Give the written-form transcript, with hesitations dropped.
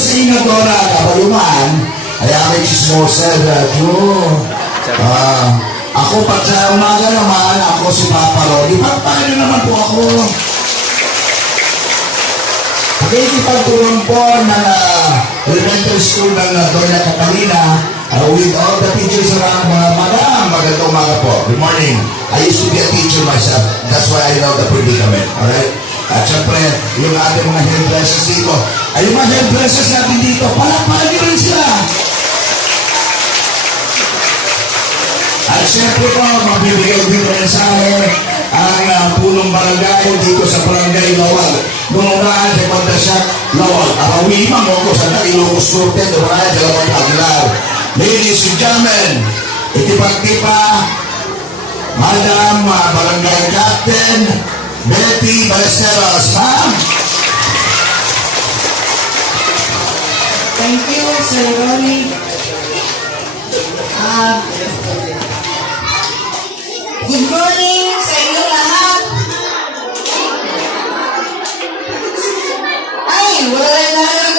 sa Inadora, Kabaluman, ay aming chismosa, ako pag sa umaga naman, ako si Papa Rolly. Paano naman po ako? Pagkikipagtulong po ng elementary school ng Doña Catalina with all the teachers around. Madam, magandang umaga po. Good morning. I used to be a teacher myself. That's why I know the predicament. Alright? At syempre, yung ating mga hairdressers dito. Ay, yung mga hairdressers natin dito, palakpakan nyo rin sila. At syempre po, magbibigay din rin sa amin ang punong barangay dito sa barangay Lawag. Nunungaan sa Pagdasyak Lawag. Arawi mo ko sa Ilocos Norte, Duray, Dalawang Aguilar. Ladies and gentlemen, itipag-tipa, Madam Barangay Captain Betty Ballesteros, ma'am. Thank you, Sir Ronnie. Good morning sa inyo lahat. Ay, wala na